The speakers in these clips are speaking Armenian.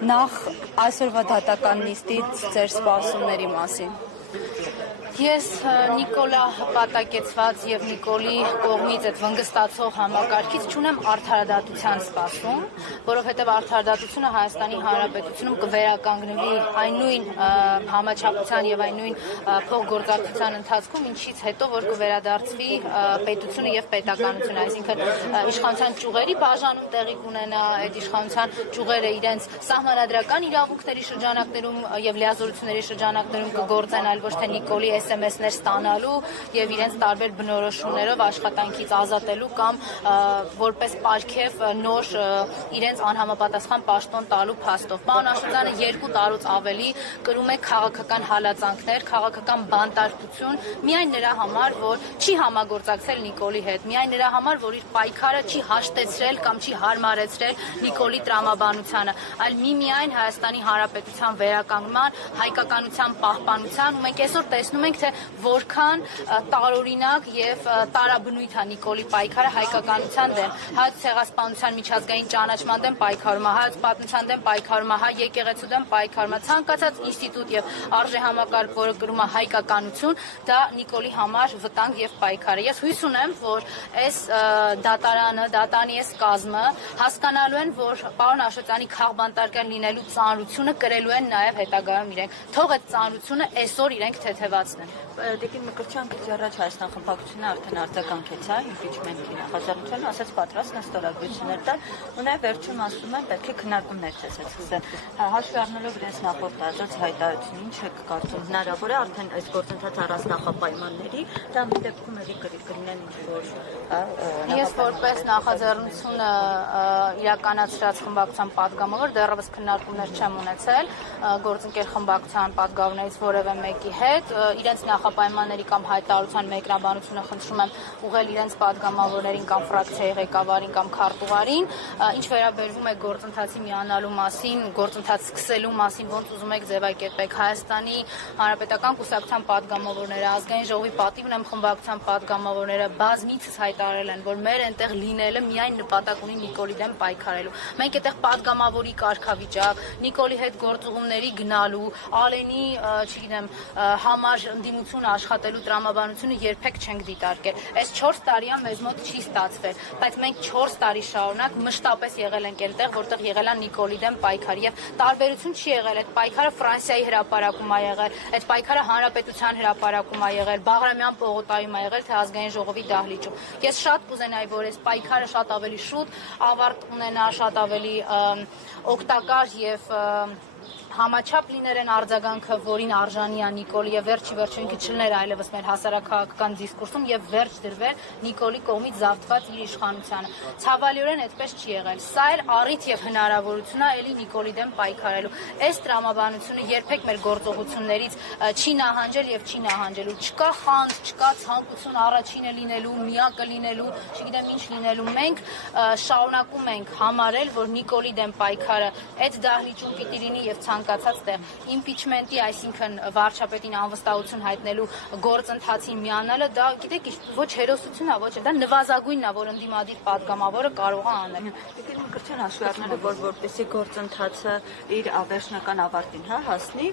Նախ այսօրվա դատական նիստից ձեր սպասումների մասին։ Ես Նիկոլա հպատակեցված եւ Նիկոլի կողմից այդ վնգստացող համակարգից չունեմ արդարադատության սպասում, որովհետեւ արդարադատությունը Հայաստանի Հանրապետությունում կվերականգնվի այն նույն համաչափության եւ այն նույն փոխգործակցության ընթացքում, ինչից հետո որ կվերադարձվի պետությունը եւ պետականությունը, այսինքն իշխանության ճյուղերի բաժանում տեղի կունենա, այդ իշխանության ճյուղերը իրենց սահմանադրական իրավունքների շրջանակներում եւ լիազորությունների շրջանակներում կգործեն, այլ ոչ թե Նիկոլի SMS-ներ ստանալու եւ իրենց տարբեր բնորոշումներով աշխատանքից ազատելու կամ որպես պարգև նոր իրենց անհամապատասխան պաշտոն տալու փաստով։ Պարոն Աշոտյանը 2 տարուց ավելի կրում է քաղաքական հալածանքներ, քաղաքական բանտարկություն միայն նրա համար, որ չի համագործակցել Նիկոլի հետ, միայն նրա համար, որ իր պայքարը չի հաշտեցրել կամ չի հարմարեցրել Նիկոլի տրամաբանությանը, այլ միմիայն Հայաստանի Հանրապետության վերականգնման, հայկականության պահպանության, ու մենք այսօր տեսնում ենք, թե որքան տարօրինակ եւ տարաբնույթ է Նիկոլի պայքարը հայկականության դեմ, հայոց ցեղասպանության միջազգային ճանաչման դեմ պայքարում է, հայոց պատմության դեմ պայքարում է, հայ եկեղեցու դեմ պայքարում է, ցանկացած ինստիտուտ եւ արժե համակարգ, որը կրում է հայկականություն, դա Նիկոլի համար վտանգ եւ պայքար է։ Ես հույս ունեմ, որ այս դատարանը, դատանի այս կազմը հասկանալու են, որ պարոն Աշոտյանի քաղբանտարկել լինելու ծանրությունը կրելու են նաեւ հետագայում իրենք։ Թող այդ ծանրությունը այսօր իրենք թեթևացնեն։ Դեպի Մկրտչյան քիչ առաջ Հայաստան խմբակցությունը արդեն արձագանքեց իմպիչմենտի նախաձեռնությանը, ասաց պատրաստ է ստորագրություններ տալ, ու նաև վերջում ասում են պետք է քննարկումներ ցեցեցնել։ Հաշվի առնելով իրենց նախորդ տարած հայտարարությունը, ինչ եք կարծում, հնարավոր է արդեն այս գործընթացը առանց նախապայմանների, դա մի դեպքում էլի կլինեն ինչ-որ Ես որպես նախաձեռնությունը իրականացրած խմբակցության պատգամավոր դեռևս քննարկումներ չեմ ունեցել գործընկեր խմբակցության պատգամավորներից որևէ մեկի հետ, իրենց նախապայմանների կամ հայտարարության մեկնաբանությունը խնդրում եմ ուղղել իրենց պատգամավորներին կամ ֆրակցիայի ղեկավարին կամ քարտուղարին, ինչ վերաբերվում է գործընթացի միանալու մասին, գործընթաց սկսելու մասին, ոնց ուզում եք ձևակերպեք, Հայաստանի Հանրապետական կուսակցության պատգամավորները, Ազգային ժողովի պատիվ ունեմ խմբակցության պատգամավորները բազմիցս հայտարարել են, որ մեր այնտեղ լինելը միայն նպատակ ունի Նիկոլի դեմ պայքարելու։ Մենք այդտեղ պատգամավորի կարգավիճակ, Նիկոլի հետ գործուղումների գնալու, Ալենի, չգիտեմ, համար ընդդիմություն աշխատելու տրամաբանությունը երբեք չենք դիտարկել։ Այս 4 տարիա մեզ մոտ չի ստացվել, բայց մենք 4 տարի շարունակ մշտապես եղել ենք այնտեղ, որտեղ եղել է Նիկոլի դեմ պայքար եւ տարբերություն չի եղել։ Այդ պայքարը Ֆրանսիայի հրապարակում է եղել, այդ պայքարը Հանրապետության հրապարակում է եղել, Բաղրամյան պողոտայում է եղել, թե Ազգային ժողովի դահլիճում։ Ես շատ կուզենայի, որ այս պայքարը շատ ավելի շուտ ավարտ ունենա, շատ ավելի օգտակար եւ համաչափ լիներ են արձագանքը, որին արժանի է Նիկոլի եւ վերջի ինքը չլներ այլևս մեր հասարակական դիսկուրսում եւ վերջ դրվեր Նիկոլի կողմից զավթված իր իշխանությանը։ Ցավալիորեն այդպես չի եղել։ Սա էլ առիթ եւ հնարավորություն է էլի Նիկոլի դեմ պայքարելու։ Այս տրամաբանությունը երբեք մեր գործողություններից չի նահանջել եւ չի նահանջելու։ Չկա խանձ, չկա ցանկություն առաջինը լինելու, միակը լինելու, չգիտեմ ինչ լինելու։ Մենք շարունակում ենք համարել, որ Նիկոլի դեմ պայքարը այդ դահլիճում պիտի լինի եւ ցանկացած տեղ իմպիչմենտի, այսինքն վարչապետին անվստահություն հայտնելու գործընթացին միանալը, դա գիտեք, ոչ հերոսություն է, ոչ դա նվազագույնն է, որ ընդդիմադիր պատգամավորը կարող է անել։ Դեպի Մկրտչյան հաշվի առնելով, որ որպեսզի գործընթացը իր ավերժնական ավարտին հասնի,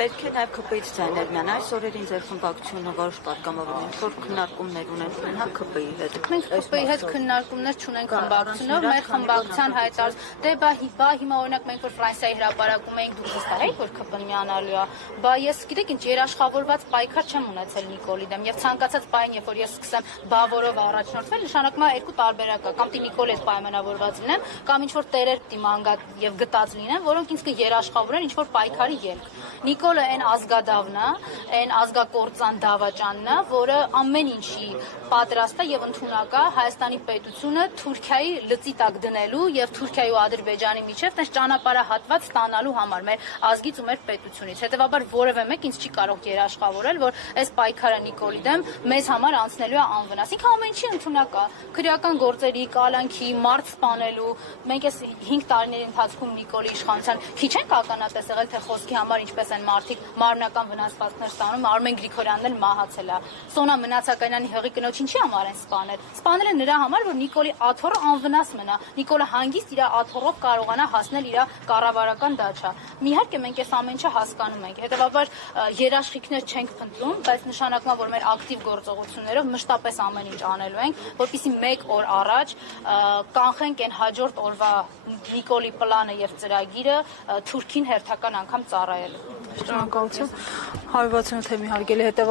պետք է նաև ՔՊ-ից ձայներ միանա։ Այս օրերին ձեր խմբակցությունը որոշ պատգամավորներ որ քննարկումներ ունեն, հա ՔՊ-ի հետ։ Մենք ՔՊ-ի հետ քննարկումներ չունենք խմբակցությունով, մեր խմբակցության հայտարարած դե բա հիմա օրինակ մենք որ Ֆրանսիայի հրապարակում ենք դուք վստահ եք որ ՔՊ-ն միանալու է, բա ես գիտեք ինչ երաշխավորված պայքար չեմ ունեցել Նիկոլի դեմ եւ ցանկացած պայն երբ որ ես սկսեմ բավորով առաջնորդվել, նշանակում է երկու տարբերակ կա, կամ Նիկոլի հետ պայմանավորված լինեմ, կամ ինչ որ տերեր պիտի մանգատ եւ գտած լինեն, որոնք ինձ կերաշխավորեն ինչ որ պայքարի ելք։ Նիկոլը այն ազգադավն է, այն ազգակործան դավաճանն է, որը ամեն ինչի պատրաստ է եւ ընդունակ է Հայաստանի պետությունը Թուրքիայի լծի տակ դնելու եւ Թուրքիայի ու Ադրբեջանի միջեւ տես ճանապարհահատված ստանալու համար, մեր ազգից ու մեր պետությունից։ Հետևաբար որևէ մեկ ինձ չի կարող երաշխավորել, որ այս պայքարը Նիկոլի դեմ մեզ համար անցնելու է անվնաս։ Ինքը ամեն ինչի ընդունակ է, քրեական գործերի, կալանքի, մարդ սպանելու։ Մենք այս 5 տարիների ընթացքում Նիկոլի իշխանության քիչ ենք ականատես եղել, թե խոսքի համար ինչպես են մարդիկ մարմնական վնասվածքներ ստանում։ Արմեն Գրիգորյանն էլ մահացել է։ Սոնա Մնացականյանի հեղի կնոջ ինչի համար են սպանել։ Սպանել են նրա համար, որ Նիկոլի աթոռը անվնաս մնա։ Նիկոլը հանգիստ իր աթոռով կարողանա հասնել իր կառավարական դաչա։ Իհարկե մենք այս ամեն ինչը հասկանում ենք։ Հետևաբար երաշխիքներ չենք փնտրում, բայց նշանակում է, որ մեր ակտիվ գործողություններով մշտապես ամեն ինչ անելու ենք, որպեսզի մեկ օր առաջ կանխենք այն հաջորդ օրվա Նիկոլի պլանը եւ ծրագիրը Թուրքին հերթական անգամ ծառայելու։ Շնորհակալություն։ 168 թեմի հարգելի հետեւ